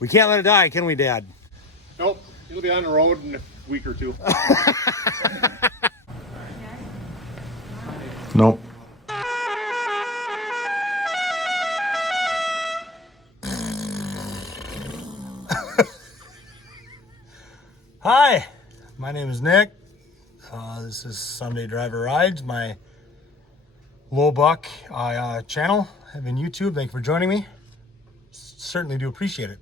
We can't let it die, can we, Dad? Nope. It'll be on the road in a week or two. Nope. Hi, my name is Nick. This is Sunday Driver Rides, my low buck channel. I'm in YouTube. Thank you for joining me. Certainly do appreciate it.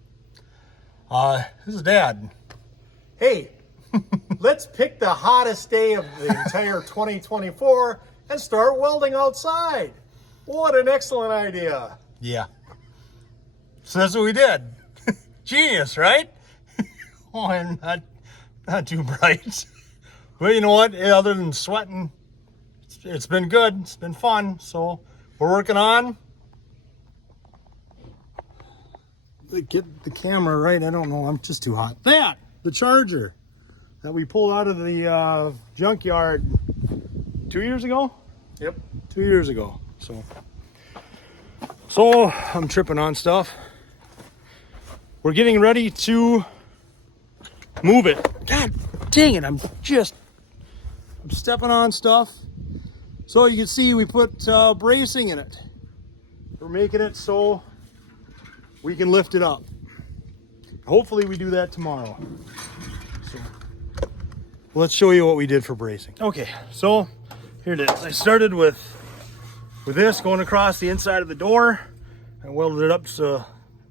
This is Dad. Hey, let's pick the hottest day of the entire 2024 and start welding outside. What an excellent idea. Yeah. So that's what we did. Genius, right? Oh, and not too bright. But you know what? Other than sweating, it's been good. It's been fun. So we're working on. Get the camera right. I don't know. I'm just too hot. That, the charger that we pulled out of the junkyard 2 years ago. Yep, 2 years ago. So I'm tripping on stuff. We're getting ready to move it. God dang it! I'm stepping on stuff. So you can see we put bracing in it. We're making it so we can lift it up. Hopefully we do that tomorrow. So let's show you what we did for bracing. Okay, so here it is. I started with this going across the inside of the door. I welded it up so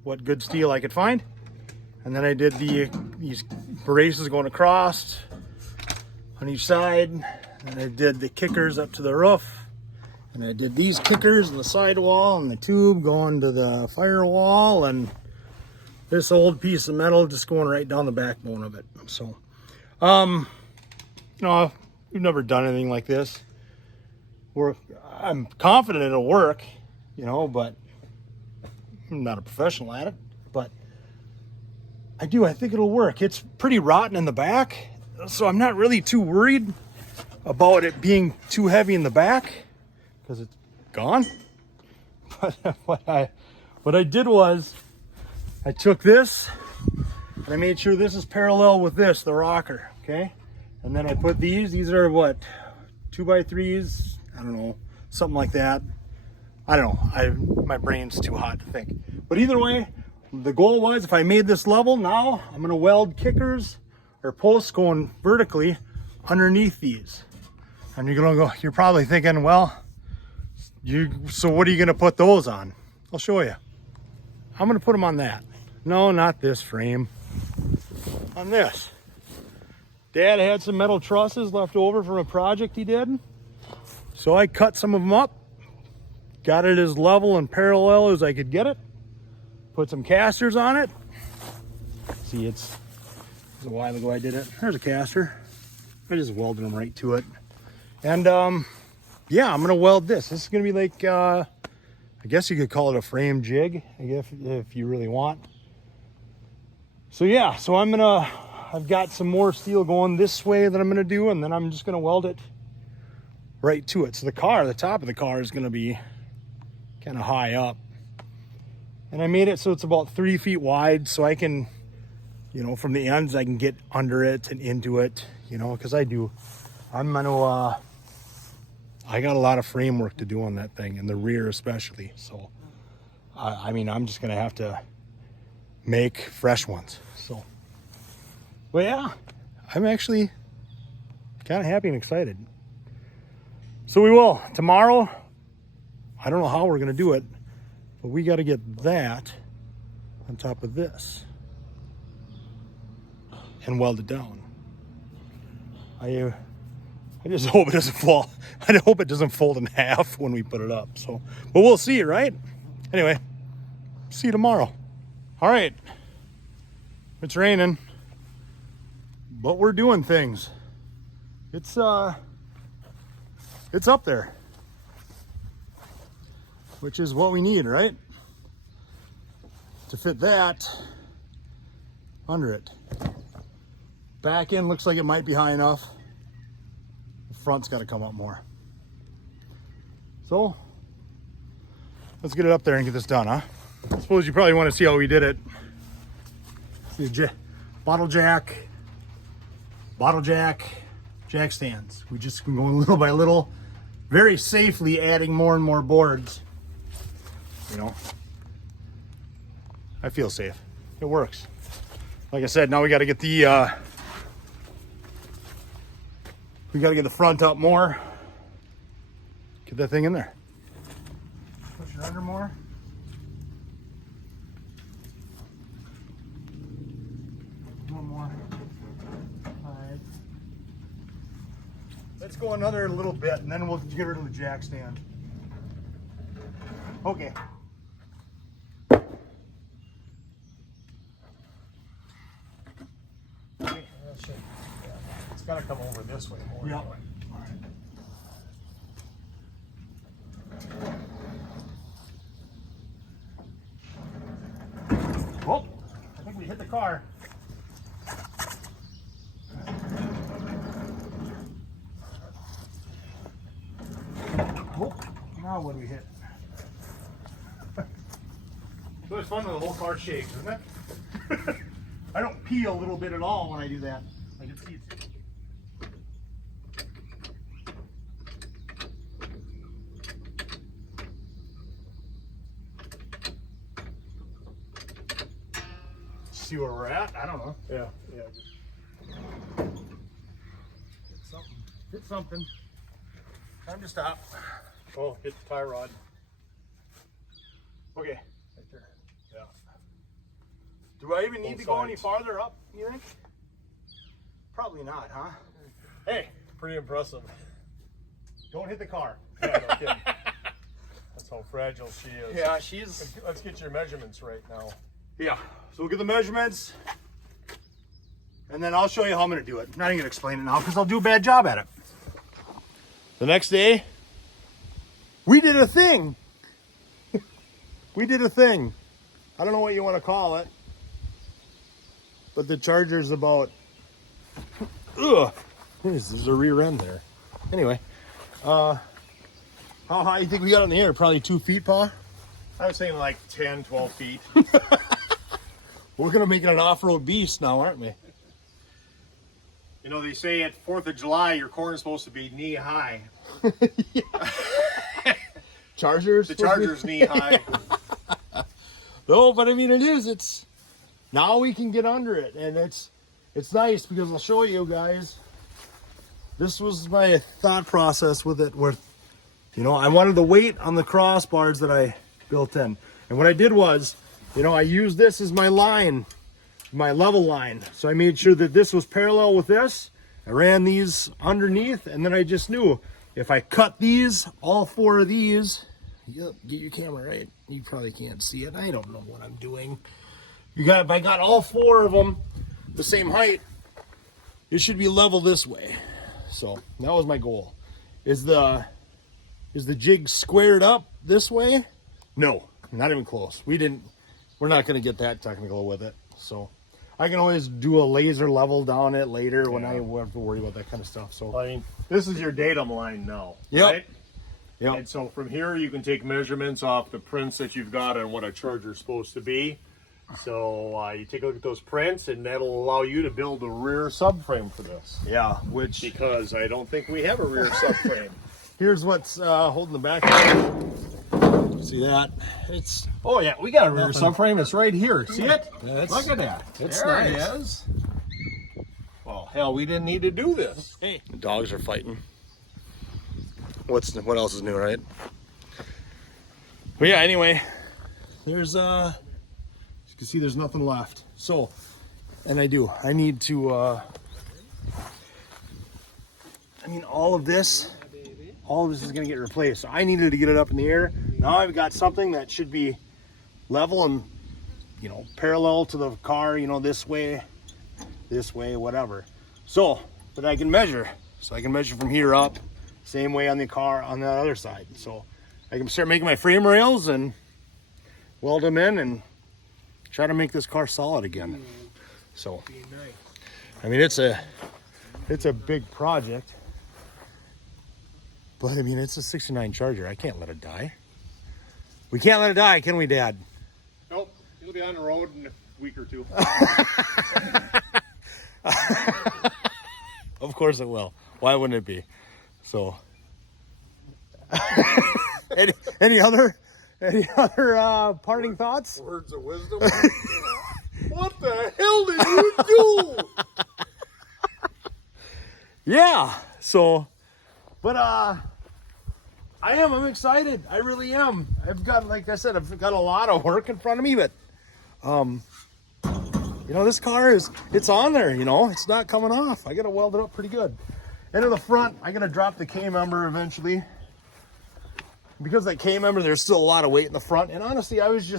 what good steel I could find. And then I did these braces going across on each side. And I did the kickers up to the roof. And I did these kickers in the sidewall and the tube going to the firewall, and this old piece of metal just going right down the backbone of it. So, you know, we've never done anything like this. I'm confident it'll work, you know, but I'm not a professional at it. But I think it'll work. It's pretty rotten in the back, so I'm not really too worried about it being too heavy in the back, because it's gone. But what I did was I took this and I made sure this is parallel with this, the rocker, okay? And then I put these are what, 2x3s, I don't know, something like that. I don't know, my brain's too hot to think. But either way, the goal was, if I made this level, now I'm gonna weld kickers or posts going vertically underneath these. And you're probably thinking, well, so what are you going to put those on? I'll show you. I'm going to put them on that. No, not this frame. On this. Dad had some metal trusses left over from a project he did. So I cut some of them up. Got it as level and parallel as I could get it. Put some casters on it. See, it's a while ago I did it. There's a caster. I just welded them right to it. And yeah, I'm gonna weld this. This is gonna be like, I guess you could call it a frame jig, I guess, if you really want. So yeah, so I've got some more steel going this way that I'm gonna do, and then I'm just gonna weld it right to it. So the top of the car is gonna be kind of high up. And I made it so it's about 3 feet wide, so I can, you know, from the ends I can get under it and into it, you know, because I got a lot of framework to do on that thing, in the rear especially. So, I mean, I'm just going to have to make fresh ones. So, but yeah, I'm actually kind of happy and excited. So we will. Tomorrow, I don't know how we're going to do it, but we got to get that on top of this and weld it down. I just hope it doesn't fall. I hope it doesn't fold in half when we put it up. So, but we'll see, right? Anyway, see you tomorrow. All right. It's raining, but we're doing things. It's up there, which is what we need, right? To fit that under it. Back end looks like it might be high enough. Front's got to come up more. So let's get it up there and get this done, huh? I suppose you probably want to see how we did it bottle jack, jack stands. We just been going little by little, very safely adding more and more boards. You know, I feel safe. It works. Like I said, now we got to get the front up more. Get that thing in there. Push it under more. One more. All right. Let's go another little bit, and then we'll get rid of the jack stand. Okay. It's got to come over this way more. Yeah. Oh, I think we hit the car. Oh, now what do we hit? It's always fun when the whole car shakes, isn't it? I don't peel a little bit at all when I do that. I can see it. See where we're at? I don't know. Yeah. Hit something. Hit something. Time to stop. Oh, hit the tie rod. Okay. Right there. Yeah. Do I even need Both to go any sides. farther up, you think? Probably not, huh? Hey, Pretty impressive. don't hit the car. Yeah, no kidding. That's how fragile she is. Yeah, she's... Let's get your measurements right now. Yeah, so we'll get the measurements, and then I'll show you how I'm going to do it. I'm not even going to explain it now because I'll do a bad job at it. The next day, we did a thing. We did a thing. I don't know what you want to call it, but the Charger's about... Ugh. There's a rear end there. Anyway, how high you think we got in the air? Probably 2 feet, Pa? I was saying like 10, 12 feet. We're going to make it an off-road beast now, aren't we? You know, they say at 4th of July, your corn is supposed to be knee high. Chargers? The Charger's knee high. No, but I mean, it is. It's now we can get under it, and it's nice because I'll show you guys. This was my thought process with it, where, you know, I wanted the weight on the crossbars that I built in, and what I did was, you know, I used this as my line, my level line. So I made sure that this was parallel with this. I ran these underneath, and then I just knew if I cut these, all 4 of these, get your camera right. You probably can't see it. I don't know what I'm doing. If I got all 4 of them the same height, it should be level this way. So that was my goal. Is the jig squared up this way? No, not even close. We're not going to get that technical with it. So I can always do a laser level down it later when I have to worry about that kind of stuff. So I mean, this is your datum line now, Yep. right? yeah, And so from here, you can take measurements off the prints that you've got on what a Charger's supposed to be. So you take a look at those prints, and that'll allow you to build a rear subframe for this. yeah. Which Because I don't think we have a rear subframe. here's what's holding the back. See that? It's Oh yeah, we got a rear Nothing. subframe. It's right here. See it? That's- Look at that. it's There nice. it is. Well, hell, we didn't need to do this. hey. The dogs are fighting. What else is new, right? But yeah. Anyway, there's as you can see, there's nothing left. So, and I need to. I mean, all of this is going to get replaced. So I needed to get it up in the air. Now I've got something that should be level and, you know, parallel to the car, you know, this way, whatever. So, but I can measure. So I can measure from here up, same way on the car on the other side. So I can start making my frame rails and weld them in and try to make this car solid again. So, I mean, it's a big project. But I mean, it's a 69 Charger. I can't let it die. We can't let it die, can we, Dad? Nope, it'll be on the road in a week or two. Of course it will. Why wouldn't it be? So, any other parting thoughts? Words of wisdom. What the hell did you do? Yeah. So, but I'm excited. I really am. I've got, like I said, I've got a lot of work in front of me, but you know, this car it's on there, you know, it's not coming off. I got to weld it up pretty good. And in the front, I'm going to drop the K-member eventually. Because that K-member, there's still a lot of weight in the front. And honestly, I was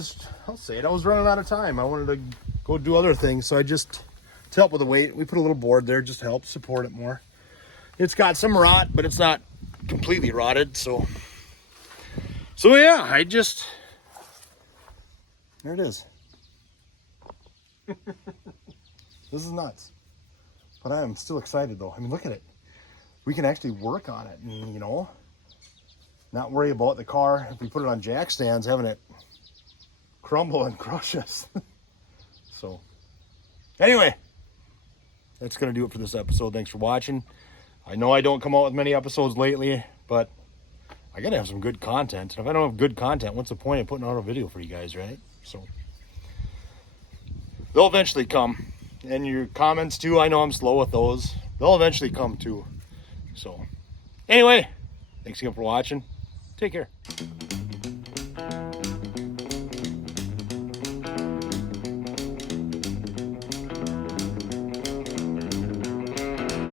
running out of time. I wanted to go do other things. So to help with the weight, we put a little board there just to help support it more. It's got some rot, but it's not completely rotted. So yeah, there it is. This is nuts. But I am still excited though. I mean, look at it. We can actually work on it and, you know, not worry about the car, if we put it on jack stands, having it crumble and crush us. So, anyway, that's going to do it for this episode. Thanks for watching. I know I don't come out with many episodes lately, but I got to have some good content. And if I don't have good content, what's the point of putting out a video for you guys, right? So, they'll eventually come. And your comments too, I know I'm slow with those. They'll eventually come too. So, anyway, thanks again for watching. Take care.